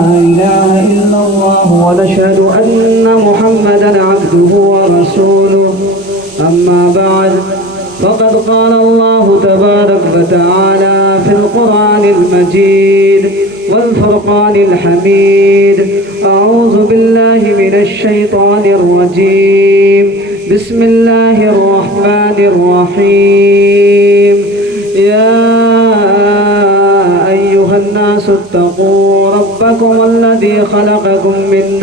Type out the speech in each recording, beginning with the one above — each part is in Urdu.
إله إلا الله ونشهد أن محمدا عبده ورسوله أما بعد فقد قال الله تبارك وتعالى في القرآن المجيد والفرقان الحميد أعوذ بالله من الشيطان الرجيم بسم الله الرحمن الرحيم يا أيها الناس اتقوا ربكم الذي خلقكم من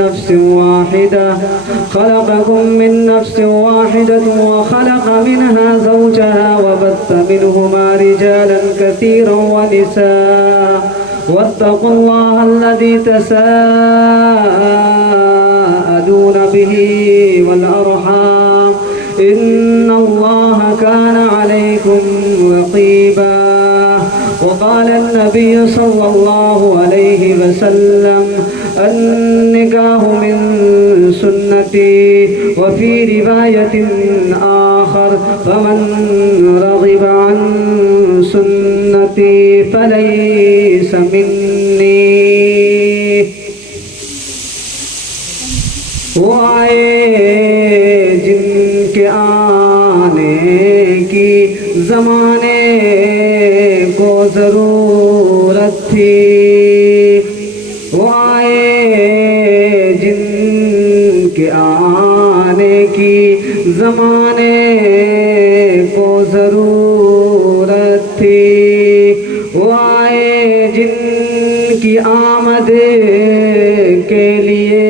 نفس واحدة وخلق منها زوجها وبث منهما رجالا كثيرا ونساء واتقوا الله الذي تساءلون به والأرحام إن الله كان عليكم رقيبا وقال النبي صلى الله عليه وسلم النكاح من سنتي وفي رواية آخر فمن رغب عن سنتي فليس مني وہ آئے جن کے آنے کی زمانے کو ضرورت تھی وہ آئے جن کے آنے کی زمانے کو ضرورت تھی وہ آئے جن کی آمد کے لیے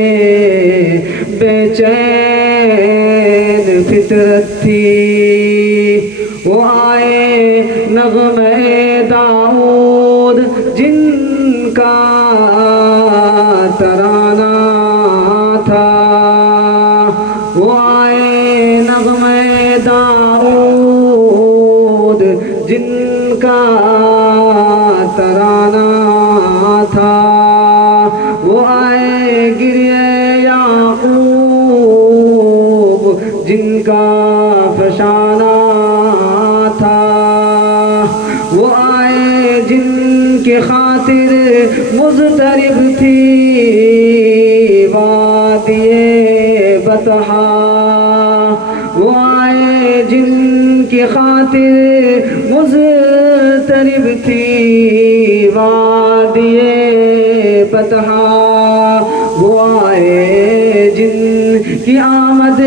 بے چین فطرت تھی وہ آئے نغمہ داؤد جن کا ترانہ تھا وہ آئے نغمہ داؤد جن کا ترانہ تھا وہ آئے گریہ یعقوب جن کا فشانہ تھا وہ آئے جن کی خاطر مضطرب تھی وادی بطحا وہ آئے جن کی خاطر مضطرب تھی وادی بطحا وہ آئے جن کی آمد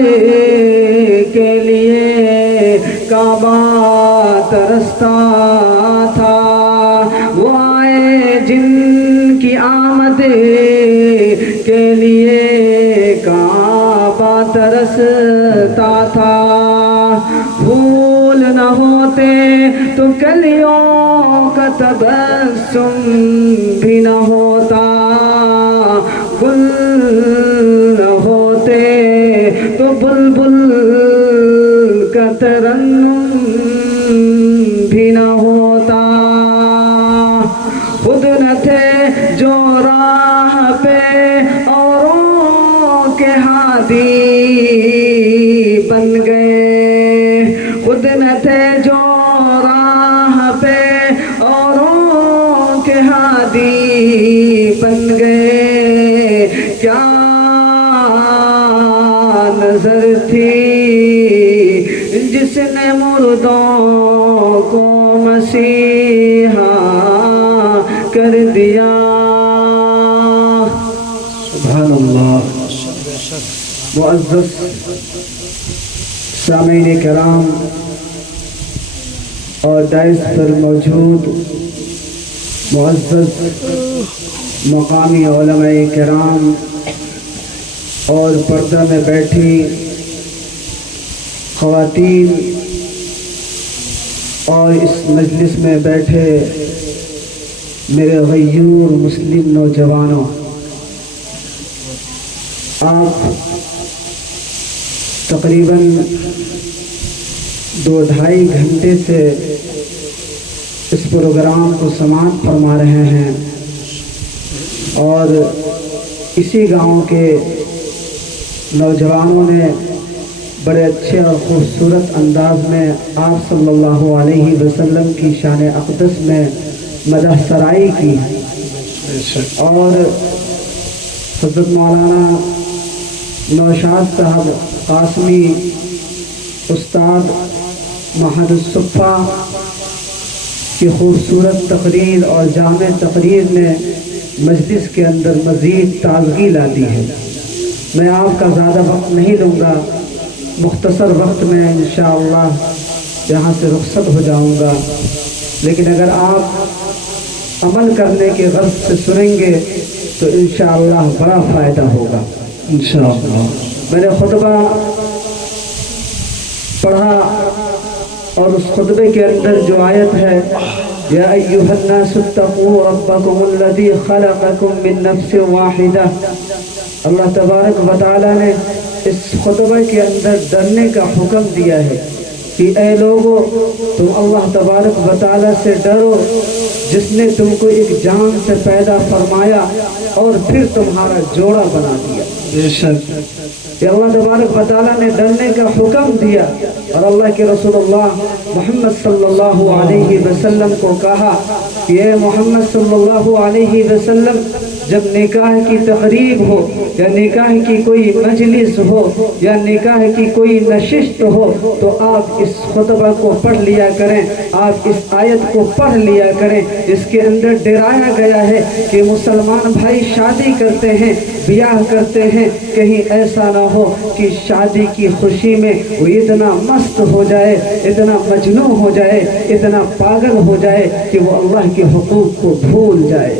کے لیے کعبہ ترستا تھا وہ آئے جن کی آمد کے لیے کعبہ ترستا تھا پھول نہ ہوتے تو کلیوں کا تبسم بھی نہ ہوتا گل نہ ہوتے تو بلبل کا ترنم بھی نہ ہوتا خود نہ تھے جو راہ پہ اوروں کے ہادی بن گئے خود نہ تھے جو راہ پہ اوروں کے ہادی بن گئے کیا نظر تھی جس نے مردوں کو مسیحا کر دیا سبحان اللہ معزز سامعین کرام اور دائز پر موجود معزز مقامی علماء کرام اور پردہ میں بیٹھی خواتین اور اس مجلس میں بیٹھے میرے غیور مسلم نوجوانوں آپ تقریباً 2-2.5 گھنٹے سے اس پروگرام کو سماعت فرما رہے ہیں اور اسی گاؤں کے نوجوانوں نے بڑے اچھے اور خوبصورت انداز میں آپ صلی اللہ علیہ وسلم کی شان اقدس میں مدح سرائی کی اور حضرت مولانا نوشاد صاحب قاسمی استاد محمد الصفا کی خوبصورت تقریر اور جامع تقریر نے مجلس کے اندر مزید تازگی لا دی ہے۔ میں آپ کا زیادہ وقت نہیں لوں گا، مختصر وقت میں انشاءاللہ یہاں سے رخصت ہو جاؤں گا، لیکن اگر آپ عمل کرنے کے غرض سے سنیں گے تو انشاءاللہ بڑا فائدہ ہوگا انشاءاللہ۔ میں نے خطبہ پڑھا اور اس خطبے کے اندر جو آیت ہے یا ایھا الناس اتقوا ربکم الذی خلقکم من نفس واحدہ، اللہ تبارک و تعالیٰ نے اس خطبے کے اندر ڈرنے کا حکم دیا ہے کہ اے لوگو تم اللہ تبارک و تعالیٰ سے ڈرو جس نے تم کو ایک جان سے پیدا فرمایا اور پھر تمہارا جوڑا بنا دیا۔ بے شک کہ اللہ تبارک و تعالیٰ نے ڈرنے کا حکم دیا اور اللہ کے رسول اللہ محمد صلی اللہ علیہ وسلم کو کہا کہ اے محمد صلی اللہ علیہ وسلم جب نکاح کی تقریب ہو یا نکاح کی کوئی مجلس ہو یا نکاح کی کوئی نشست ہو تو آپ اس خطبہ کو پڑھ لیا کریں، آپ اس آیت کو پڑھ لیا کریں۔ اس کے اندر ڈرایا گیا ہے کہ مسلمان بھائی شادی کرتے ہیں، بیاہ کرتے ہیں، کہیں ایسا نہ ہو کہ شادی کی خوشی میں وہ اتنا مست ہو جائے، اتنا مجنون ہو جائے، اتنا پاگل ہو جائے کہ وہ اللہ کے حقوق کو بھول جائے۔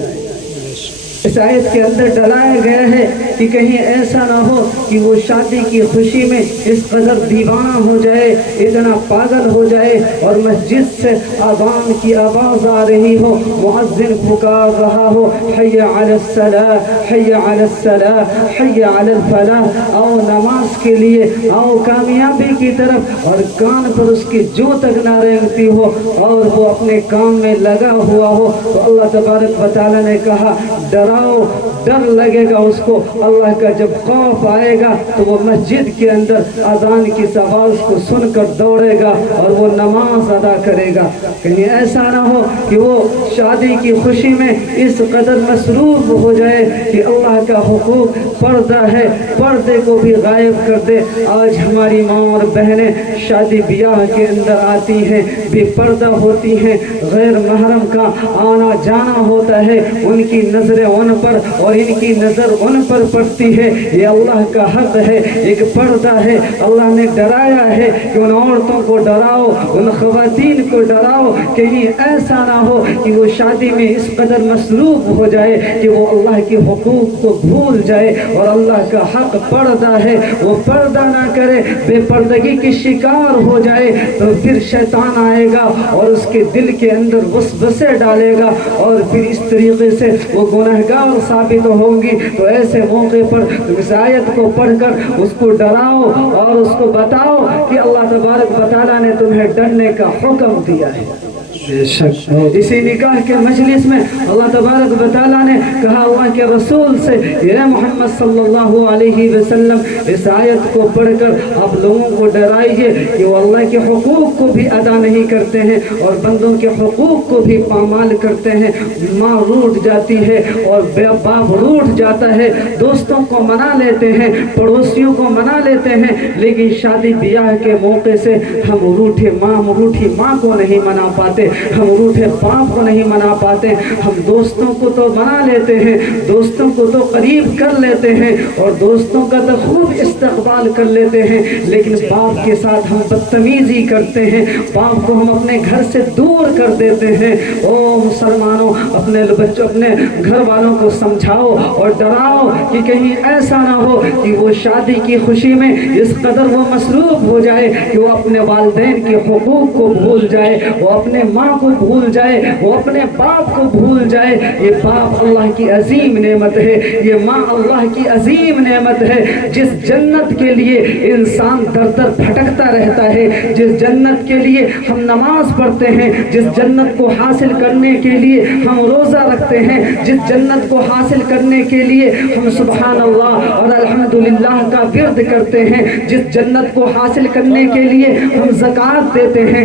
اس آیت کے اندر ڈرایا گیا ہے کہ کہیں ایسا نہ ہو کہ وہ شادی کی خوشی میں اس قدر دیوانہ ہو جائے، اتنا پاگل ہو جائے اور مسجد سے اذان کی آواز آ رہی ہو، مؤذن پکار رہا ہو حی علی الصلاۃ حی علی الصلاۃ حی علی الفلاح، آؤ نماز کے لیے، آؤ کامیابی کی طرف، اور کان پر اس کی جو تک نہ رینگتی ہو اور وہ اپنے کام میں لگا ہوا ہو، تو اللہ تبارک و تعالیٰ نے کہا ڈراؤ، ڈر لگے گا اس کو اللہ کا۔ جب خوف آئے گا تو وہ مسجد کے اندر اذان کی آواز کو سن کر دوڑے گا اور وہ نماز ادا کرے گا۔ کہیں ایسا نہ ہو کہ وہ شادی کی خوشی میں اس قدر مصروف ہو جائے کہ اللہ کا حقوق پردہ ہے، پردے کو بھی غائب کر دے۔ آج ہماری ماں اور بہنیں شادی بیاہ کے اندر آتی ہیں، بے پردہ ہوتی ہیں، غیر محرم کا آنا جانا ہوتا ہے، ان کی نظریں ان پر اور ان کی نظر ان پر پڑتی ہے۔ یہ اللہ کا حق ہے، ایک پردہ ہے۔ اللہ نے ڈرایا ہے کہ ان عورتوں کو ڈراؤ، ان خواتین کو ڈراؤ، کہیں ایسا نہ ہو کہ وہ شادی میں اس قدر مصروف ہو جائے کہ وہ اللہ کے حقوق کو بھول جائے، اور اللہ کا حق پردہ ہے، وہ پردہ نہ کرے، بے پردگی کی شکار ہو جائے تو پھر شیطان آئے گا اور اس کے دل کے اندر وسوسے ڈالے گا اور پھر اس طریقے سے وہ گنہگار ثابت ہوں گی۔ تو ایسے موقع پر اس آیت کو پڑھ کر اس کو ڈراؤ اور اس کو بتاؤ کہ اللہ تبارک و تعالیٰ نے تمہیں ڈرنے کا حکم دیا ہے۔ اسی نکاح کے مجلس میں اللہ تبارک و تعالیٰ نے کہا اللہ کے رسول سے اے محمد صلی اللہ علیہ وسلم اس آیت کو پڑھ کر آپ لوگوں کو ڈرائیے کہ وہ اللہ کے حقوق کو بھی ادا نہیں کرتے ہیں اور بندوں کے حقوق کو بھی پامال کرتے ہیں۔ ماں روٹھ جاتی ہے اور باپ روٹھ جاتا ہے، دوستوں کو منا لیتے ہیں، پڑوسیوں کو منا لیتے ہیں، لیکن شادی بیاہ کے موقع سے ہم روٹھی ماں کو نہیں منا پاتے، ہم روٹھے باپ کو نہیں منا پاتے۔ ہم دوستوں کو تو منا لیتے ہیں، دوستوں کو تو قریب کر لیتے ہیں اور دوستوں کا تو خوب استقبال کر لیتے ہیں، لیکن باپ کے ساتھ ہم بدتمیزی کرتے ہیں، باپ کو ہم اپنے گھر سے دور کر دیتے ہیں۔ او مسلمانوں، اپنے بچوں اپنے گھر والوں کو سمجھاؤ اور ڈراؤ کہ کہیں ایسا نہ ہو کہ وہ شادی کی خوشی میں اس قدر وہ مصروف ہو جائے کہ وہ اپنے والدین کے حقوق کو بھول جائے، وہ اپنے ماں کو بھول جائے، وہ اپنے باپ کو بھول جائے۔ یہ باپ اللہ کی عظیم نعمت ہے، یہ ماں اللہ کی عظیم نعمت ہے، جس جنت کے لیے انسان در در بھٹکتا رہتا ہے، جس جنت کے لیے ہم نماز پڑھتے ہیں، جس جنت کو حاصل کرنے کے لیے ہم روزہ رکھتے ہیں، جس جنت کو حاصل کرنے کے لیے ہم سبحان اللہ اور الحمدللہ کا ورد کرتے ہیں، جس جنت کو حاصل کرنے کے لیے ہم زکوٰۃ دیتے ہیں،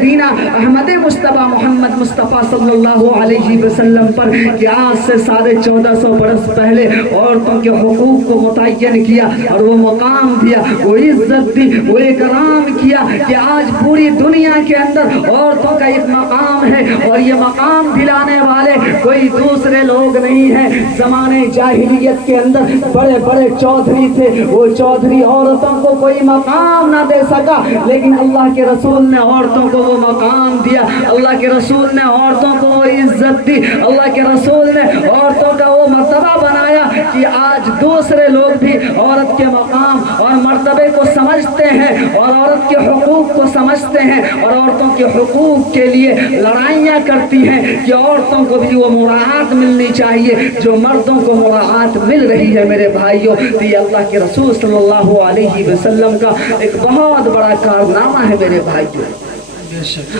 مدینہ احمد مصطفیٰ محمد مصطفیٰ صلی اللہ علیہ وسلم پر کہ آج سے 1450 برس پہلے عورتوں کے حقوق کو متعین کیا اور وہ مقام دیا، وہ عزت دی، وہ اکرام کیا کہ آج پوری دنیا کے اندر عورتوں کا ایک مقام ہے، اور یہ مقام دلانے والے کوئی دوسرے لوگ نہیں ہیں۔ زمانے جاہلیت کے اندر بڑے بڑے چودھری تھے، وہ چودھری عورتوں کو کوئی مقام نہ دے سکا، لیکن اللہ کے رسول نے عورتوں کو وہ مقام دیا، اللہ کے رسول نے عورتوں کو وہ عزت دی، اللہ کے رسول نے عورتوں کا وہ مرتبہ بنایا کہ آج دوسرے لوگ بھی عورت کے مقام اور مرتبے کو سمجھتے ہیں اور عورت کے حقوق کو سمجھتے ہیں اور عورتوں کے حقوق کے لیے لڑائیاں کرتی ہیں کہ عورتوں کو بھی وہ مراعات ملنی چاہیے جو مردوں کو مراعات مل رہی ہے۔ میرے بھائیوں، تو یہ اللہ کے رسول صلی اللہ علیہ وسلم کا ایک بہت بڑا کارنامہ ہے میرے بھائیوں۔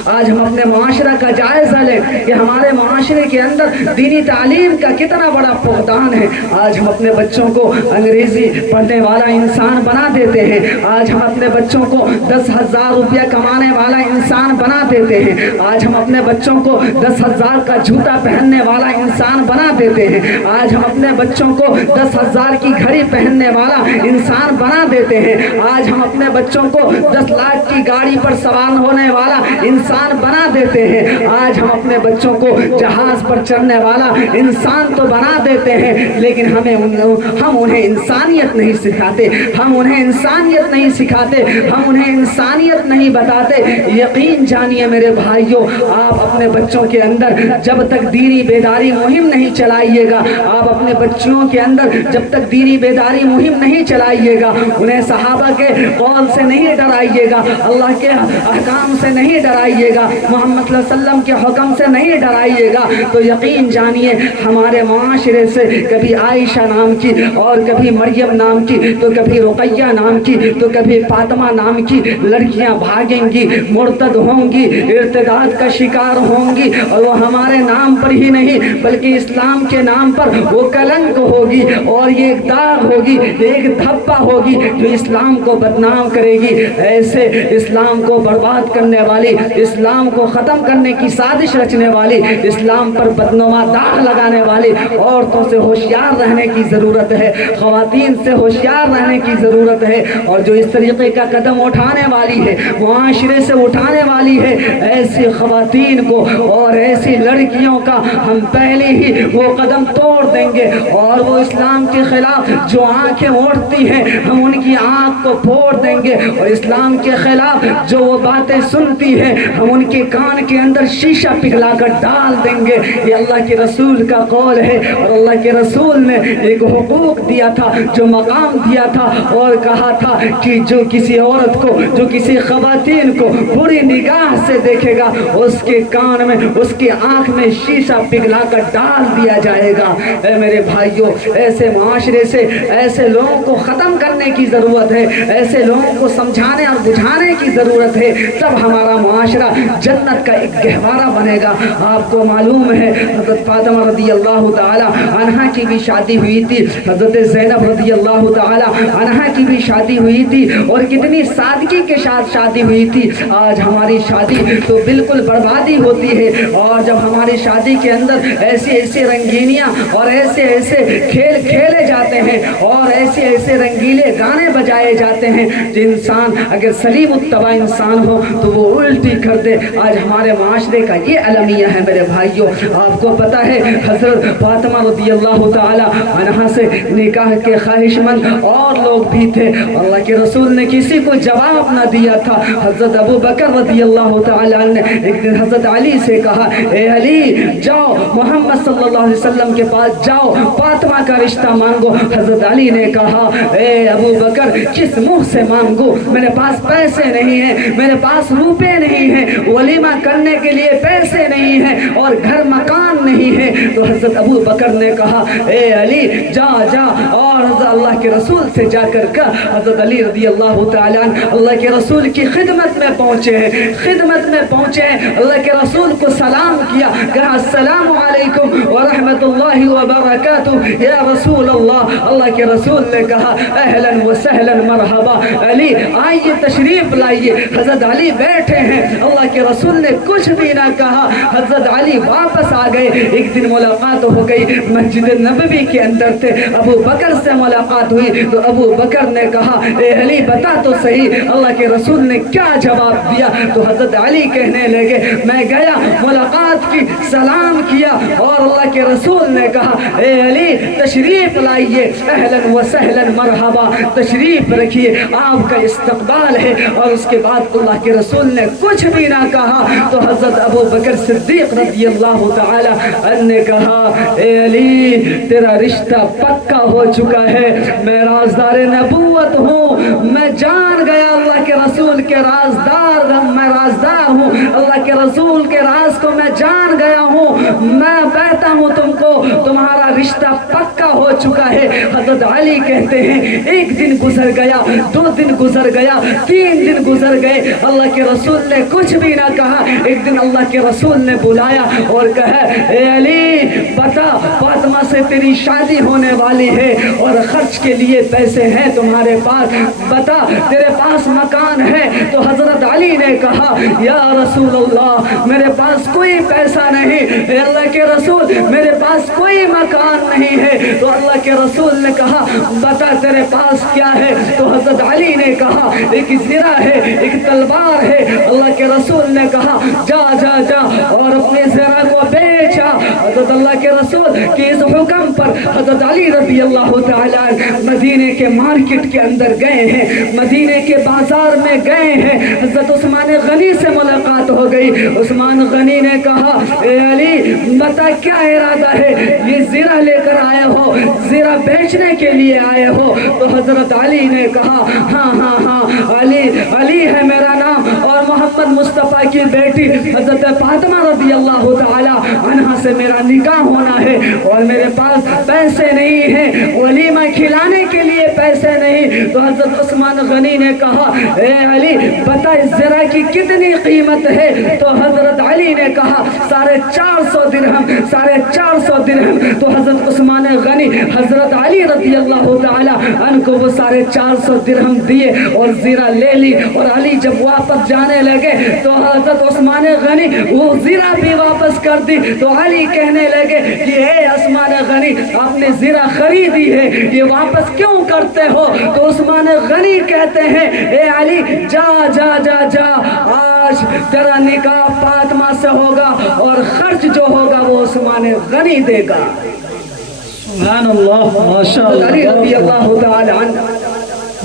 آج ہم اپنے معاشرہ کا جائزہ لیں کہ ہمارے معاشرے کے اندر دینی تعلیم کا کتنا بڑا فقدان ہے۔ آج ہم اپنے بچوں کو انگریزی پڑھنے والا انسان بنا دیتے ہیں، آج ہم اپنے بچوں کو 10,000 روپیہ کمانے والا انسان بنا دیتے ہیں، آج ہم اپنے بچوں کو 10,000 کا جوتا پہننے والا انسان بنا دیتے ہیں، آج ہم اپنے بچوں کو 10,000 کی گھڑی پہننے والا انسان بنا دیتے ہیں، آج ہم اپنے بچوں کو 10 لاکھ کی گاڑی پر سوار ہونے والا انسان بنا دیتے ہیں، آج ہم اپنے بچوں کو جہاز پر چڑھنے والا انسان تو بنا دیتے ہیں، لیکن ہم انہیں انسانیت نہیں سکھاتے، ہم انہیں انسانیت نہیں سکھاتے، ہم انہیں انسانیت نہیں بتاتے۔ یقین جانیے میرے بھائیوں، آپ اپنے بچوں کے اندر جب تک دینی بیداری مہم نہیں چلائیے گا، آپ اپنے بچوں کے اندر جب تک دینی بیداری مہم نہیں چلائیے گا، انہیں صحابہ کے قول سے نہیں ڈرائیے گا، اللہ کے احکام سے نہیں ڈرائیے گا، محمد صلی اللہ علیہ وسلم کے حکم سے نہیں ڈرائیے گا، تو یقین جانیے ہمارے معاشرے سے کبھی عائشہ نام کی اور کبھی مریم نام کی تو کبھی رقیہ نام کی تو کبھی فاطمہ نام کی لڑکیاں بھاگیں گی، مرتد ہوں گی، ارتداد کا شکار ہوں گی، اور وہ ہمارے نام پر ہی نہیں بلکہ اسلام کے نام پر وہ کلنک ہوگی اور یہ ایک داغ ہوگی، ایک دھبہ ہوگی جو اسلام کو بدنام کرے گی۔ ایسے اسلام کو برباد کرنے والی، اسلام کو ختم کرنے کی سازش رچنے والی، اسلام پر بدنما داغ لگانے والی عورتوں سے ہوشیار رہنے کی ضرورت ہے، خواتین سے ہوشیار رہنے کی ضرورت ہے، اور جو اس طریقے کا قدم اٹھانے والی ہے، معاشرے سے اٹھانے والی ہے، ایسی خواتین کو اور ایسی لڑکیوں کا ہم پہلے ہی وہ قدم توڑ دیں گے، اور وہ اسلام کے خلاف جو آنکھیں اٹھتی ہیں ہم ان کی آنکھ کو پھوڑ دیں گے، اور اسلام کے خلاف جو وہ باتیں سنتی ہے ہم ان کے کان کے اندر شیشہ پگھلا کر ڈال دیں گے۔ یہ اللہ کے رسول کا قول ہے، اور اللہ کے رسول نے ایک حقوق دیا تھا، جو مقام دیا تھا، اور کہا تھا کہ جو کسی عورت کو، جو کسی خواتین کو بری نگاہ سے دیکھے گا اس کے کان میں، اس کی آنکھ میں شیشہ پگھلا کر ڈال دیا جائے گا۔ اے میرے بھائیوں، ایسے معاشرے سے ایسے لوگوں کو ختم کرنے کی ضرورت ہے، ایسے لوگوں کو سمجھانے اور بجھانے کی ضرورت ہے، تب ہمارا معاشرہ جنت کا ایک گہوارہ بنے گا۔ آپ کو معلوم ہے حضرت فاطمہ رضی اللہ تعالی عنہا کی بھی شادی ہوئی تھی، حضرت زینب رضی اللہ تعالی عنہا کی بھی شادی ہوئی تھی، اور کتنی سادگی کے ساتھ شادی ہوئی تھی۔ آج ہماری شادی تو بالکل بربادی ہوتی ہے، اور جب ہماری شادی کے اندر ایسی ایسی رنگینیاں اور ایسے ایسے کھیل کھیلے جاتے ہیں اور ایسے ایسے رنگیلے گانے بجائے جاتے ہیں، جو انسان اگر سلیم الطبع انسان ہو تو وہ الٹی کر دے۔ آج ہمارے معاشرے کا یہ المیہ ہے میرے بھائیوں۔ آپ کو پتہ ہے حضرت فاطمہ رضی اللہ تعالی عنہا سے نکاح کے خواہش مند اور لوگ بھی تھے، اللہ کے رسول نے کسی کو جواب نہ دیا تھا۔ حضرت ابو بکر رضی اللہ تعالی عنہ نے ایک دن حضرت علی سے کہا، اے علی جاؤ محمد صلی اللہ علیہ وسلم کے پاس جاؤ، فاطمہ کا رشتہ مانگو۔ حضرت علی نے کہا، اے ابو بکر کس منہ سے مانگو، میرے پاس پیسے نہیں ہیں، میرے پاس روپے نہیں ہیں، ولیمہ کرنے کے لیے پیسے نہیں ہیں، اور گھر مکان نہیں ہے. تو حضرت ابو بکر نے کہا اے علی جا جا, اور حضرت اللہ کے رسول سے جا کر حضرت علی رضی اللہ تعالیٰ عنہ اللہ کے رسول کی خدمت میں پہنچے ہیں, خدمت میں پہنچے ہیں. اللہ کے رسول کو سلام کیا, کہا السلام علیکم ورحمۃ اللہ وبرکاتہ یا رسول اللہ. اللہ کے رسول نے کہا اہلا وسہلا مرحبا, علی آئیے تشریف لائیے. حضرت علی بیٹھے ہیں, اللہ کے رسول نے کچھ بھی نہ کہا. حضرت علی واپس آ گئے. ایک دن ملاقات ہو گئی, مسجد نبوی کے اندر تھے, ابو بکر سے ملاقات ہوئی. تو ابو بکر نے کہا اے علی بتا تو صحیح اللہ کے رسول نے کیا جواب دیا. تو حضرت علی کہنے لگے میں گیا, ملاقات کی, سلام کیا, اور اللہ کے رسول نے کہا اے علی تشریف لائیے, اہلا وسہلا مرحبا, تشریف رکھیے, آپ کا استقبال ہے. اور اس کے بعد اللہ کے رسول نے کچھ بھی نہ کہا. تو حضرت ابو بکر صدیق رضی اللہ تعالی عنہ نے کہا اے علی تیرا رشتہ پکا ہو چکا ہے, میں رازدار نبوت ہوں, میں جان گیا اللہ کے رسول کے رازدار, میں رازدار ہوں, اللہ کے رسول کے راز کو میں جان گیا ہوں, میں کہتا ہوں تم کو تمہارا رشتہ پکا ہو چکا ہے. حضرت علی کہتے ہیں ایک دن گزر گیا, 2 دن گزر گیا, 3 دن گزر گئے, اللہ کے رسول نے کچھ بھی نہ کہا. ایک دن اللہ کے رسول نے بلایا اور کہا اے علی بتا فاطمہ سے تیری شادی ہونے والی ہے اور خرچ کے لیے پیسے ہیں تمہارے پاس, بتا تیرے پاس مکان ہے. تو حضرت علی نے کہا یا رسول اللہ میرے پاس کوئی پیسہ نہیں, اے اللہ کے رسول میرے پاس کوئی مکان نہیں ہے. تو اللہ کے رسول نے کہا بتا تیرے پاس کیا ہے. تو حضرت علی نے کہا ایک زرہ ہے, ایک تلوار ہے. اللہ کے رسول نے کہا جا جا جا اور اپنے زرہ کو بیچا. حضرت اللہ کے رسول کے اس حکم پر حضرت علی رضی اللہ تعالیٰ مدینے کے مارکیٹ کے اندر گئے ہیں, مدینے کے بازار میں گئے ہیں. حضرت عثمان غنی سے ملاقات ہو گئی. عثمان غنی نے کہا اے علی بتا کیا ارادہ ہے, یہ زرہ لے کر آئے ہو, زرہ بیچنے کے لیے آئے ہو. تو حضرت علی نے کہا ہاں ہاں ہاں علی ہے میرا نام, اور محمد مصطفیٰ کی بیٹی حضرت فاطمہ رضی اللہ تعالی عنہا سے میرا نکاح ہونا ہے, اور میرے پاس پیسے نہیں ہیں, ولیمہ کھلانے کے لیے پیسے نہیں. تو حضرت عثمان غنی نے کہا اے علی بتا اس زرہ کی کتنی قیمت ہے. تو حضرت علی نے کہا 450 درہم, 450 درہم. تو حضرت عثمان غنی حضرت علی رضی اللہ تعالی عنہ کو وہ 450 درہم دیے اور زرہ لے لی. اور علی جب واپس جانے لگے تو حضرت عثمان غنی وہ زرہ بھی واپس کر دی. تو علی کہنے لگے کہ اے عثمان غنی آپ نے زرہ خریدی ہے, یہ واپس کیوں کرتے ہو. تو عثمان غنی کہتے ہیں اے علی جا جا جا جا, آج تیرا نکاح فاطمہ سے ہوگا اور خرچ جو ہوگا وہ عثمان غنی دے گا. سبحان اللہ ماشاء علی رضی اللہ تعالی عنہ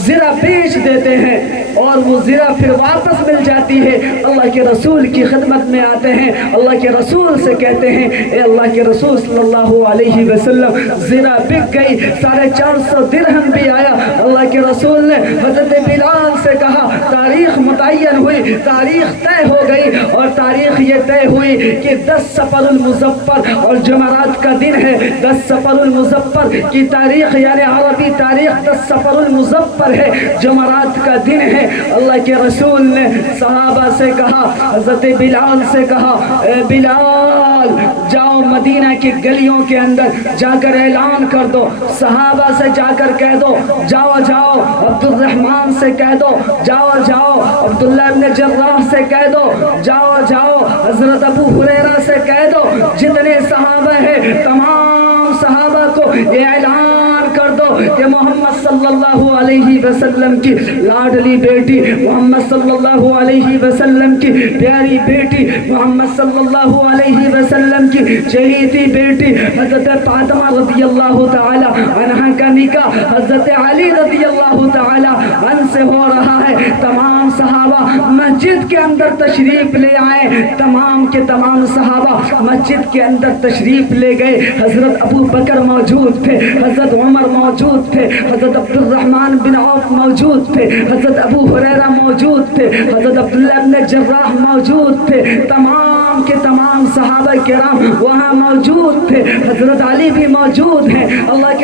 زرہ بیچ دیتے ہیں اور وہ زرہ پھر واپس مل جاتی ہے. اللہ کے رسول کی خدمت میں آتے ہیں, اللہ کے رسول سے کہتے ہیں اے اللہ کے رسول صلی اللہ علیہ وسلم زرہ بک گئی, 450 درہم بھی آیا. اللہ کے رسول نے حضرت بلال سے کہا تاریخ متعین ہوئی, تاریخ طے ہو گئی, اور تاریخ یہ طے ہوئی کہ 10 صفر المظفر اور جمعرات کا دن ہے. 10 صفر المظفر کی تاریخ یعنی عربی تاریخ 10 صفر المظفر ہے, جمعرات کا دن ہے. اللہ کے رسول نے صحابہ سے کہا, حضرت بلال سے کہا اے بلال جاؤ مدینہ کی گلیوں کے اندر جا کر اعلان کر دو, صحابہ سے جا کر کہہ دو جاؤ جاؤ, عبد الرحمن سے کہہ دو جاؤ جاؤ, عبداللہ ابن جراح سے کہہ دو جاؤ جاؤ, حضرت ابو ہریرہ سے کہہ دو, جتنے صحابہ ہیں تمام صحابہ کو یہ اعلان کر دو کہ محمد صلی اللہ علیہ وسلم کی لاڈلی بیٹی, محمد صلی اللہ علیہ وسلم کی پیاری بیٹی, محمد صلی اللہ علیہ وسلم کی چہیتی بیٹی حضرت فاطمہ رضی اللہ تعالی عنہا کا نکاح حضرت علی رضی اللہ تعالی عنہ سے ہو رہا ہے. تمام صحابہ مسجد کے اندر تشریف لے آئے, تمام کے تمام صحابہ مسجد کے اندر تشریف لے گئے. حضرت ابو بکر موجود تھے, حضرت عمر موجود تھے, حضرت عبد الرحمن بن عوف موجود تھے, حضرت ابو ہریرہ موجود تھے, حضرت عبداللہ بن جراح موجود تھے. تمام تمام کے تمام صحابہ کرام وہاں موجود تھے. حضرت علی بھی موجود ہیں. اللہ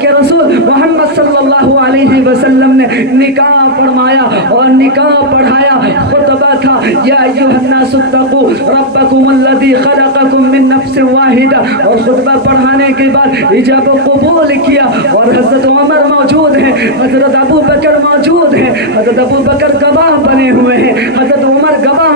کے رسول محمد صلی اللہ علیہ وسلم نے نکاح فرمایا اور نکاح پڑھایا. خطبہ تھا یا ایھا الناس اتقوا ربکم الذی خلقکم من نفس واحدہ. اور خطبہ پڑھانے کے بعد اجاب قبول کیا. اور حضرت عمر موجود ہیں, حضرت ابو بکر موجود ہیں, حضرت ابو بکر گواہ بنے ہوئے ہیں, حضرت عمر گواہ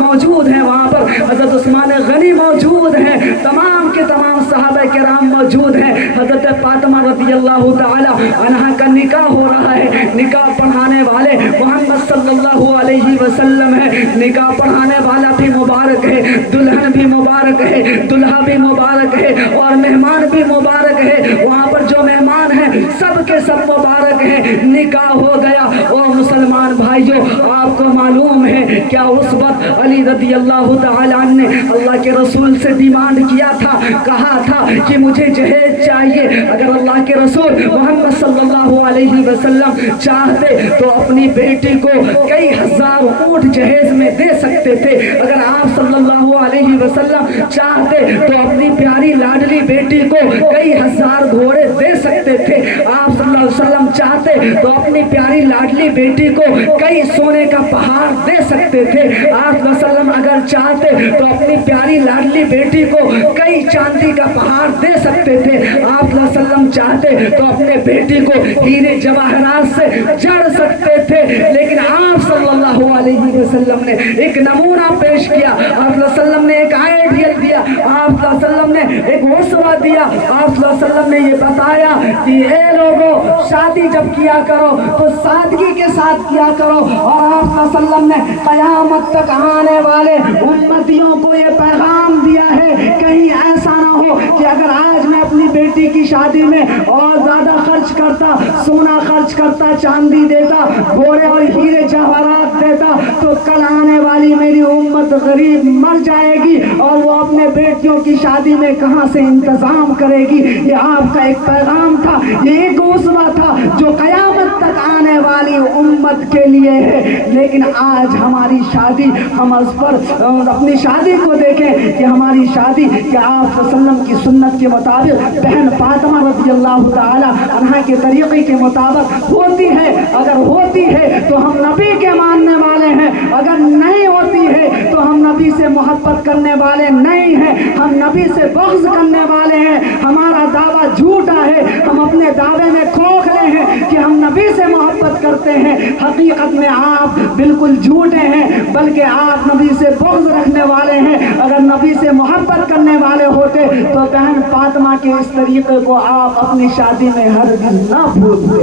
موجود ہیں وہاں پر, حضرت عثمان غنی موجود ہیں, تمام کے تمام صحابہ کرام موجود ہیں. حضرت فاطمہ رضی اللہ تعالی عنہا کا نکاح ہو رہا ہے. نکاح پڑھانے والے محمد صلی اللہ علیہ وسلم ہے. نکاح پڑھانے والا بھی مبارک ہے, دلہن بھی مبارک ہے, دلہا بھی مبارک ہے, اور مہمان بھی مبارک ہے. وہاں پر جو مہمان ہیں سب کے سب مبارک ہیں. نکاح ہو گیا. اور مسلمان بھائیوں, آپ کو معلوم ہے کیا اس وقت علی رضی اللہ تعالی عنہ نے اللہ کے رسول سے ڈیمانڈ کیا تھا, کہا تھا کہ مجھے جہیز چاہیے. اگر اللہ کے رسول محمد صلی اللہ علیہ وسلم چاہتے تو اپنی بیٹی کو کئی ہزار اونٹ جہیز میں دے سکتے تھے. اگر آپ صلی اللہ علیہ وسلم چاہتے تو اپنی پیاری لاڈلی بیٹی کو کئی ہزار گھوڑے دے سکتے تھے. آپ صلی اللہ علیہ وسلم چاہتے تو اپنی پیاری لاڈلی بیٹی کو کئی سونے کا پہاڑ دے سکتے تھے. آپ صلی اللہ علیہ وسلم اگر چاہتے تو اپنی پیاری لاڈلی بیٹی کو کئی چاندی کا پہاڑ دے سکتے تھے. آپ صلی اللہ علیہ وسلم چاہتے تو اپنے بیٹی کو ہیرے جواہرات سے جڑ سکتے تھے. لیکن آپ صلی اللہ علیہ وسلم نے ایک نمونہ پیش کیا. آپ صلی اللہ علیہ وسلم نے ایک آئیڈیل دیا. آپ صلی اللہ علیہ وسلم نے ایک اسوہ دیا. آپ صلی اللہ علیہ وسلم نے یہ بتایا کہ اے لوگوں, شادی جب کیا کرو تو سادگی کے ساتھ کیا کرو. اور آپ صلی اللہ علیہ وسلم نے قیامت تک آنے والے امتیوں کو یہ پیغام دیا ہے, کہیں ایسا نہ ہو کہ اگر آج میں اپنی بیٹی کی شادی میں اور زیادہ خرچ کرتا, سونا خرچ کرتا, چاندی دیتا, گھوڑے اور ہیرے جواہرات دیتا, تو کل آنے والی میری امت غریب مر جائے گی اور وہ اپنے بیٹیوں کی شادی میں کہاں سے انتظام کرے گی. یہ آپ کا ایک پیغام تھا, یہ ایک اسوہ تھا جو قیامت تک آنے والی امت کے لیے ہے. لیکن آج ہماری شادی, ہم اس پر اپنی شادی کو دیکھیں کہ ہماری شادی کہ آپ صلی اللہ علیہ وسلم کی سنت کے مطابق بہن فاطمہ رضی اللہ تعالی عنہا کے طریقے کے مطابق ہوتی ہے. اگر ہوتی ہے تو ہم نبی کے ماننے والے ہیں, اگر نہیں ہوتی ہے تو ہم نبی سے محبت کرنے والے نہیں ہیں, ہم نبی سے بغض کرنے والے ہیں. ہمارا دعویٰ جھوٹا ہے. ہم اپنے دعوے میں کھوکھلے ہیں کہ ہم نبی سے محبت کرتے ہیں. حقیقت میں آپ بالکل جھوٹے ہیں, بلکہ آپ نبی سے بغض رکھنے والے ہیں. اگر نبی سے محبت کرنے والے ہوتے تو بہن فاطمہ کے اس طریقے کو آپ اپنی شادی میں ہرگز نہ بھولتے.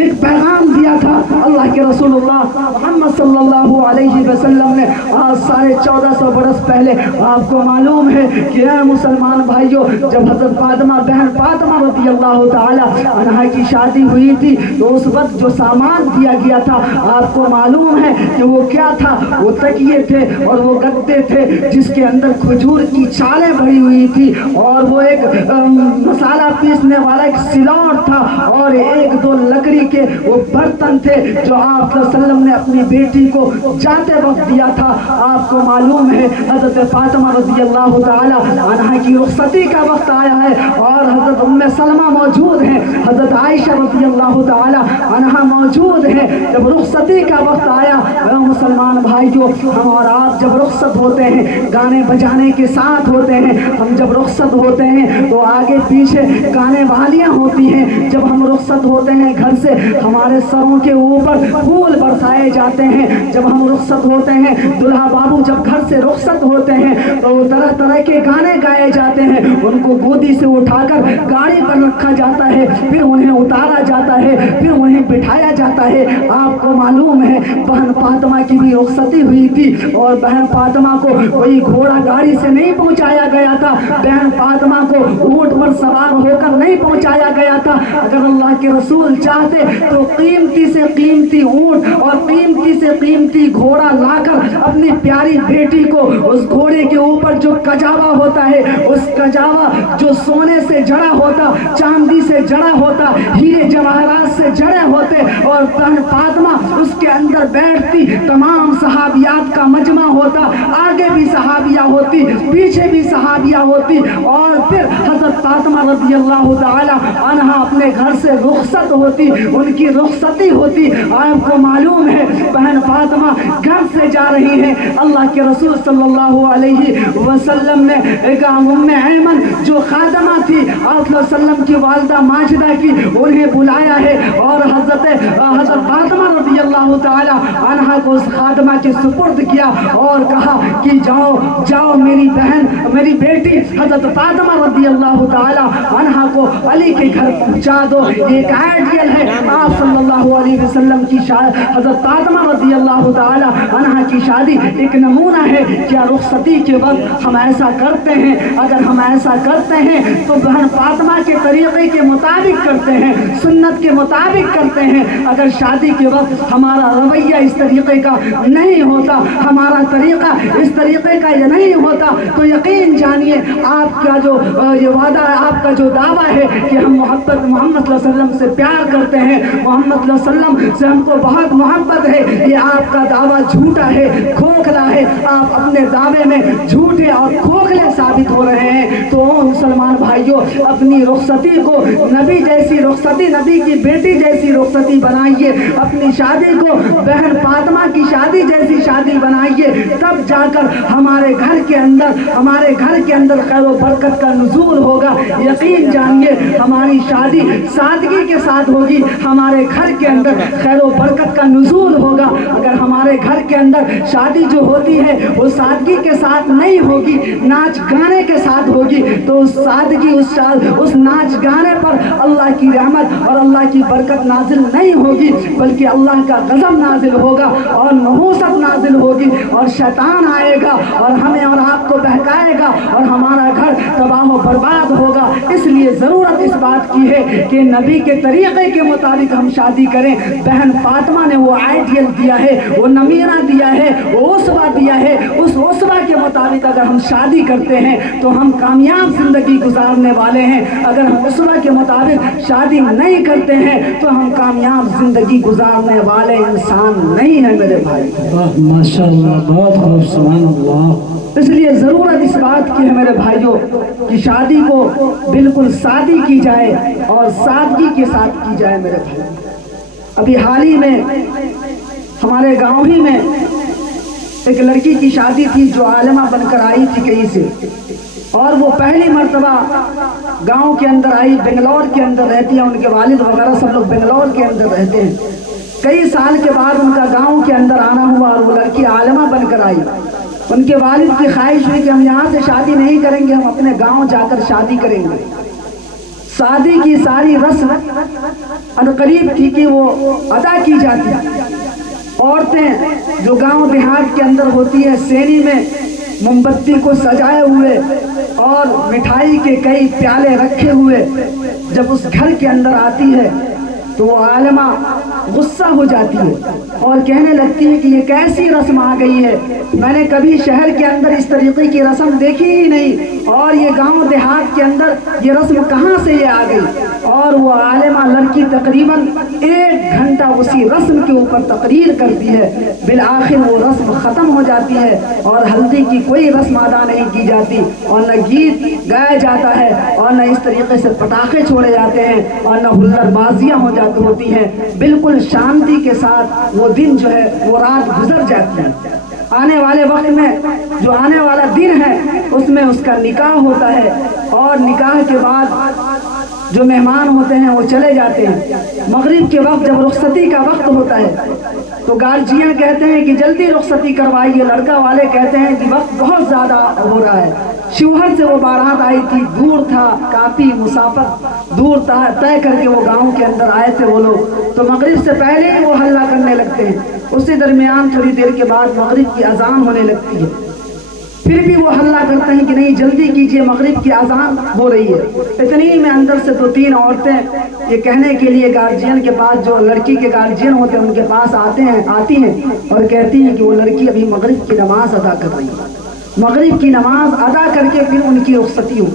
ایک پیغام دیا تھا اللہ کے رسول اللہ محمد صلی اللہ علیہ وسلم نے آج 1450 برس پہلے. آپ کو معلوم ہے کہ اے مسلمان بھائیوں, جب حضرت فاطمہ بہن فاطمہ رضی اللہ تعالی عنہا کی شادی ہوئی تھی تو اس وقت جو سامان دیا گیا تھا آپ کو معلوم ہے کہ وہ کیا تھا. وہ تکیے تھے اور وہ گدے تھے جس کے اندر کھجور کی چھالیں بھری ہوئی تھی, اور وہ ایک مسالہ پیسنے والا ایک سلوٹ تھا, اور ایک دو لکڑی کے وہ برتن تھے جو آپ صلی اللہ علیہ وسلم نے اپنی بیٹی کو جاتے وقت دیا تھا. آپ کو معلوم ہے حضرت فاطمہ رضی اللہ تعالی عنہا کی رخصتی کا وقت آیا ہے اور حضرت ام سلمہ موجود ہیں, حضرت عائشہ رضی اللہ تعالی عنہا موجود ہیں. جب رخصتی کا وقت آیا مسلمان بھائیوں, ہم اور آپ جب رخصت ہوتے ہیں گانے بجانے کے ساتھ ہوتے ہیں. ہم جب رخصت ہوتے ہیں تو آگے پیچھے گانے والیاں ہوتی ہیں. جب ہم رخصت ہوتے ہیں گھر سے ہمارے سروں کے اوپر پھول برسائے جاتے ہیں. جب ہم رخصت ہوتے ہیں دلہا بابو جب گھر سے رخصت ہوتے ہیں تو طرح طرح کے گانے گائے جاتے ہیں. ان کو گودی سے اٹھا کر گاڑی پر رکھا جاتا ہے, پھر انہیں اتارا جاتا ہے, پھر انہیں بٹھایا جاتا ہے. آپ کو معلوم ہے بہن فاطمہ کی بھی رخصتی ہوئی تھی اور بہن فاطمہ کو کوئی گھوڑا گاڑی سے نہیں پہنچایا گیا تھا. بہن فاطمہ کو اونٹ پر سوار ہو کر نہیں پہنچایا گیا تھا. اگر اللہ کے رسول چاہتے تو قیمتی سے قیمتی اونٹ اور قیمتی سے قیمتی گھوڑا لا کر اپنی پیاری بیٹی کو اس گھوڑے کے اوپر جو کجاوا ہوتا ہے، اس کجاوا جو سونے سے جڑا ہوتا، چاندی سے جڑا ہوتا، ہیرے جواہرات سے جڑے ہوتے، اور بہن فاطمہ اس کے اندر بیٹھتی، تمام صحابیات کا مجمع ہوتا، آگے بھی صحابیہ ہوتی، پیچھے بھی صحابیہ ہوتی، اور پھر حضرت فاطمہ رضی اللہ تعالی عنہ اپنے گھر سے رخصت ہوتی، ان کی رخصتی ہوتی۔ آپ کو معلوم ہے بہن فاطمہ گھر سے جا رہی ہے، اللہ کے رسول صلی اللہ علیہ وسلم نے ایک ام ایمن جو خادمہ تھی آپ صلی اللہ علیہ وسلم کی والدہ ماجدہ کی، انہیں بلایا ہے اور حضرت فاطمہ رضی اللہ تعالی عنہ کو اس خادمہ کے سپرد کیا اور کہا کہ جاؤ جاؤ میری بہن، میری بیٹی حضرت فاطمہ رضی اللہ تعالی عنہ کو علی کے گھر پہنچا دو۔ ایک آئیڈیل ہے آپ صلی اللہ علیہ وسلم کی حضرت فاطمہ رضی اللہ تعالی عنہ کی شادی ایک نمونہ ہے۔ کیا رخصتی کے وقت ہم ایسا کرتے ہیں؟ اگر ہم ایسا کرتے ہیں تو بہن فاطمہ کے طریقے کے مطابق کرتے ہیں، سنت کے مطابق کرتے ہیں۔ اگر شادی کے وقت ہمارا رویہ اس طریقے کا نہیں ہوتا، ہمارا طریقہ اس طریقے کا یہ نہیں ہوتا، تو یقین جانیے آپ کا جو یہ وعدہ ہے، آپ کا جو دعویٰ ہے کہ ہم محمد صلی اللہ علیہ وسلم سے پیار کرتے ہیں، محمد صلی اللہ علیہ وسلم سے ہم کو بہت محبت ہے، یہ آپ کا دعویٰ جھوٹا ہے، کھوکھلا ہے۔ آپ اپنے دعوے میں جھوٹے اور کھوکھلے ثابت ہو رہے ہیں۔ تو مسلمان بھائیوں، اپنی رخصتی کو نبی جیسی رخصتی، نبی کی بیٹی جیسی رخصتی بنائیے، اپنی شادی کو بہن فاطمہ کی شادی جیسی شادی بنائیے، تب جا کر ہمارے گھر کے اندر خیر و برکت کا نزول ہوگا۔ یقین جانیے ہماری شادی سادگی کے ساتھ ہوگی، ہمارے گھر کے اندر خیر و برکت کا نزول ہوگا۔ اگر ہمارے گھر کے اندر شادی جو ہوتی ہے وہ سادگی کے ساتھ نہیں ہوگی، ناچ گانے کے ساتھ ہوگی، تو اس سادگی اس ناچ گانے پر اللہ کی رحمت اور اللہ کی برکت نازل نہیں ہوگی، بلکہ اللہ کا غضب نازل ہوگا اور نحوست نازل ہوگی، اور شیطان آئے گا اور ہمیں اور آپ کو بہکائے گا اور ہمارا گھر تباہ و برباد ہوگا۔ اس لیے ضرورت اس بات کی ہے کہ نبی کے طریقے کے مطابق ہم شادی کریں۔ بہن فاطمہ نے وہ آئیڈیل دیا ہے، وہ نمونہ دیا ہے، وہ اسوہ دیا ہے، اس اسوہ کے مطابق اگر ہم شادی کرتے ہیں تو ہم کامیاب زندگی گزارنے والے ہیں۔ اگر ہم اسوہ کے مطابق شادی نہیں کرتے ہیں تو ہم کامیاب زندگی گزارنے والے انسان نہیں ہیں میرے بھائی۔ ماشاء اللہ، بہت خوب، سبحان اللہ۔ اس لیے ضرورت اس بات کی ہے میرے بھائیوں کہ شادی کو بالکل سادی کی جائے اور سادگی کے ساتھ کی جائے میرے بھائی۔ ابھی حال ہی میں ہمارے گاؤں ہی میں ایک لڑکی کی شادی تھی جو عالمہ بن کر آئی تھی کہیں سے، اور وہ پہلی مرتبہ گاؤں کے اندر آئی، بنگلور کے اندر رہتی ہیں، ان کے والد وغیرہ سب لوگ بنگلور کے اندر رہتے ہیں۔ کئی سال کے بعد ان کا گاؤں کے اندر آنا ہوا اور وہ لڑکی عالمہ بن کر آئی۔ ان کے والد کی خواہش ہوئی کہ ہم یہاں سے شادی نہیں کریں گے، ہم اپنے گاؤں جا کر شادی کریں گے۔ شادی کی ساری رسم عنقریب تھی کہ وہ ادا کی جاتی۔ عورتیں جو گاؤں دیہات کے اندر ہوتی ہیں، سینی میں موم بتی کو سجائے ہوئے اور مٹھائی کے کئی پیالے رکھے ہوئے جب اس گھر کے اندر آتی ہے تو وہ عالمہ غصہ ہو جاتی ہے اور کہنے لگتی ہے کہ یہ کیسی رسم آ گئی ہے، میں نے کبھی شہر کے اندر اس طریقے کی رسم دیکھی ہی نہیں، اور یہ گاؤں دیہات کے اندر یہ رسم کہاں سے یہ آ گئی۔ اور وہ عالمہ لڑکی تقریباً 1 گھنٹہ اسی رسم کے اوپر تقریر کرتی ہے، بالآخر وہ رسم ختم ہو جاتی ہے اور ہلدی کی کوئی رسم ادا نہیں کی جاتی، اور نہ گیت گایا جاتا ہے اور نہ اس طریقے سے پٹاخے چھوڑے جاتے ہیں اور نہ ہلڑ بازیاں ہوتی ہیں۔ بالکل شانتی کے ساتھ وہ دن جو ہے وہ رات گزر جاتی ہے۔ آنے والے وقت میں جو آنے والا دن ہے اس میں اس کا نکاح ہوتا ہے، اور نکاح کے بعد جو مہمان ہوتے ہیں وہ چلے جاتے ہیں۔ مغرب کے وقت جب رخصتی کا وقت ہوتا ہے تو گارجیاں کہتے ہیں کہ جلدی رخصتی کروائیے، لڑکا والے کہتے ہیں کہ وقت بہت زیادہ ہو رہا ہے۔ شوہر سے وہ بارات آئی تھی، دور تھا، کافی مسافت دور تھا، طے کر کے وہ گاؤں کے اندر آئے تھے وہ لوگ، تو مغرب سے پہلے ہی وہ ہلہ کرنے لگتے ہیں۔ اسی درمیان تھوڑی دیر کے بعد مغرب کی اذان ہونے لگتی ہے۔ پھر بھی وہ ہلہ کرتے ہیں کہ نہیں جلدی کیجئے مغرب کی اذان ہو رہی ہے۔ اتنی میں اندر سے 2-3 عورتیں یہ کہنے کے لیے گارجین کے پاس، جو لڑکی کے گارجین ہوتے ہیں ان کے پاس آتی ہیں اور کہتی ہیں کہ وہ لڑکی ابھی مغرب کی نماز ادا کر رہی ہے، مغرب کی نماز ادا کر کے پھر ان کی رخصتی ہو۔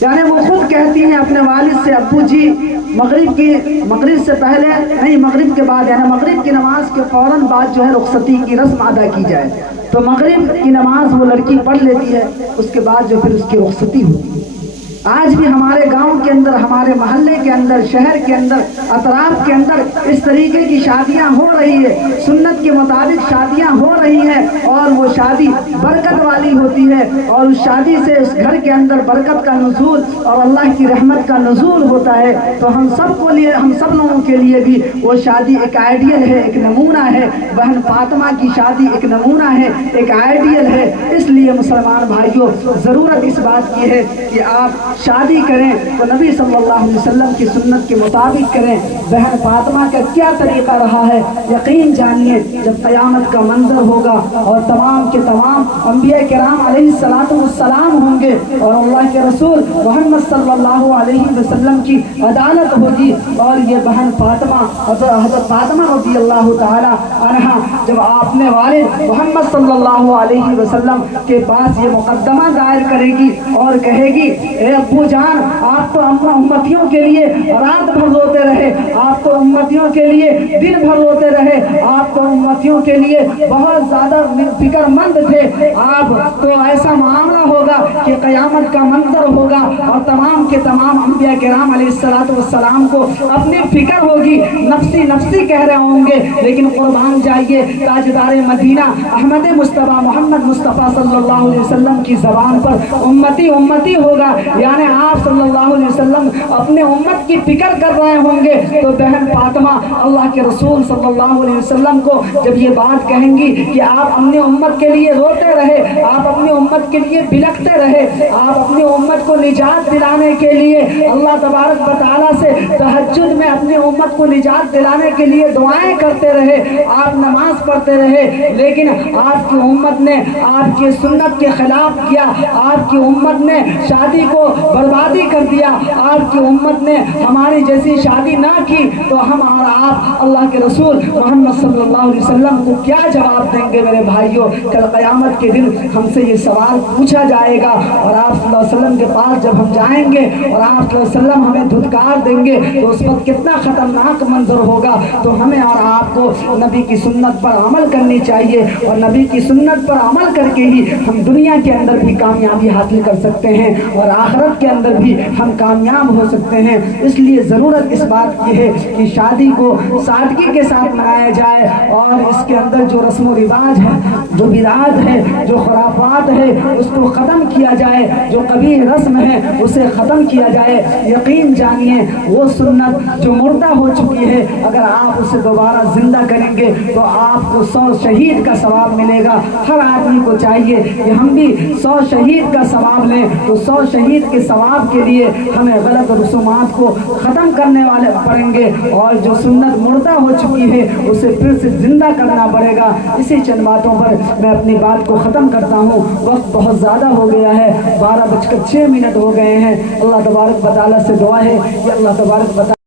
یعنی وہ خود کہتی ہیں اپنے والد سے، ابو جی مغرب سے پہلے نہیں، مغرب کے بعد، یعنی مغرب کی نماز کے فوراً بعد جو ہے رخصتی کی رسم ادا کی جائے۔ تو مغرب کی نماز وہ لڑکی پڑھ لیتی ہے، اس کے بعد جو پھر اس کی رخصتی ہوتی ہے۔ آج بھی ہمارے گاؤں کے اندر، ہمارے محلے کے اندر، شہر کے اندر، اطراف کے اندر اس طریقے کی شادیاں ہو رہی ہے، سنت کے مطابق شادیاں ہو رہی ہیں، اور وہ شادی برکت والی ہوتی ہے، اور اس شادی سے اس گھر کے اندر برکت کا نزول اور اللہ کی رحمت کا نزول ہوتا ہے۔ تو ہم سب لوگوں کے لیے بھی وہ شادی ایک آئیڈیل ہے، ایک نمونہ ہے۔ بہن فاطمہ کی شادی ایک نمونہ ہے، ایک آئیڈیل ہے۔ اس لیے مسلمان بھائیوں، ضرورت اس بات کی ہے کہ آپ شادی کریں تو نبی صلی اللہ علیہ وسلم کی سنت کے مطابق کریں۔ بہن فاطمہ کا کیا طریقہ رہا ہے، یقین جانیے جب قیامت کا منظر ہوگا اور تمام کے تمام انبیاء کرام علیہ السلام ہوں گے اور اللہ کے رسول محمد صلی اللہ علیہ وسلم کی عدالت ہوگی، اور یہ بہن فاطمہ حضرت فاطمہ رضی اللہ تعالی عنہا جب اپنے والد محمد صلی اللہ علیہ وسلم کے پاس یہ مقدمہ دائر کرے گی اور کہے گی، اے ابو جان، آپ تو امتیوں کے لیے رات بھر روتے رہے، آپ تو امتیوں کے لیے دن بھر روتے رہے، آپ تو امتیوں کے لیے بہت زیادہ فکر مند تھے، آپ تو ایسا معاملہ ہوگا کہ قیامت کا منظر ہوگا اور تمام کے تمام انبیاء کرام علیہ السلام کو اپنی فکر ہوگی، نفسی نفسی کہہ رہے ہوں گے، لیکن قربان جائیے تاجدار مدینہ احمد مصطفیٰ محمد مصطفیٰ صلی اللہ علیہ وسلم کی زبان پر امتی امتی ہوگا، یعنی آپ صلی اللہ علیہ وسلم اپنے امت کی فکر کر رہے ہوں گے۔ تو بہن فاطمہ اللہ کے رسول صلی اللہ علیہ وسلم کو جب یہ بات کہیں گی کہ آپ اپنی امت کے لیے روتے رہے، آپ اپنی امت کے لیے بلکتے رہے، آپ اپنی امت کو نجات دلانے کے لیے اللہ تبارک و تعالیٰ سے تہجد میں اپنی امت کو نجات دلانے کے لیے دعائیں کرتے رہے، آپ نماز پڑھتے رہے، لیکن آپ کی امت نے آپ کی سنت کے خلاف کیا، آپ کی امت نے شادی کو بربادی کر دیا، آپ کی امت نے ہماری جیسی شادی نہ کی، تو ہم اور آپ اللہ کے رسول محمد صلی اللہ علیہ وسلم کو کیا جواب دیں گے؟ میرے بھائیوں، کل قیامت کے دن ہم سے یہ سوال پوچھا جائے گا، اور آپ صلی اللہ علیہ وسلم کے پاس جب ہم جائیں گے اور آپ صلی اللہ علیہ وسلم ہمیں دھتکار دیں گے تو اس وقت کتنا خطرناک منظر ہوگا۔ تو ہمیں اور آپ کو نبی کی سنت پر عمل کرنی چاہیے، اور نبی کی سنت پر عمل کر کے ہی ہم دنیا کے اندر بھی کامیابی حاصل کر سکتے ہیں اور آخرت کے اندر بھی ہم کامیاب ہو سکتے ہیں۔ اس لیے ضرورت اس بات کی ہے کہ شادی کو سادگی کے ساتھ منایا جائے، اور اس کے اندر جو رسم و رواج ہے، جو بدعات ہے، جو خرافات ہے، اس کو ختم کیا جائے، جو قبیح رسم ہے اسے ختم کیا جائے۔ یقین جانیے وہ سنت جو مردہ ہو چکی ہے، اگر آپ اسے دوبارہ زندہ کریں گے تو آپ کو 100 شہید کا ثواب ملے گا۔ ہر آدمی کو چاہیے کہ ہم بھی 100 شہید کا ثواب لیں، تو 100 شہید کے ثواب کے لیے ہمیں غلط رسومات کو ختم کرنے والے پڑیں گے، اور جو سنت مردہ ہو چکی ہے اسے پھر سے زندہ کرنا پڑے گا۔ اسی چند باتوں پر میں اپنی بات کو ختم کرتا ہوں، وقت بہت زیادہ ہو گیا ہے، 12:06 ہو گئے ہیں۔ اللہ تبارک و تعالیٰ سے دعا ہے کہ اللہ تبارک و تعالیٰ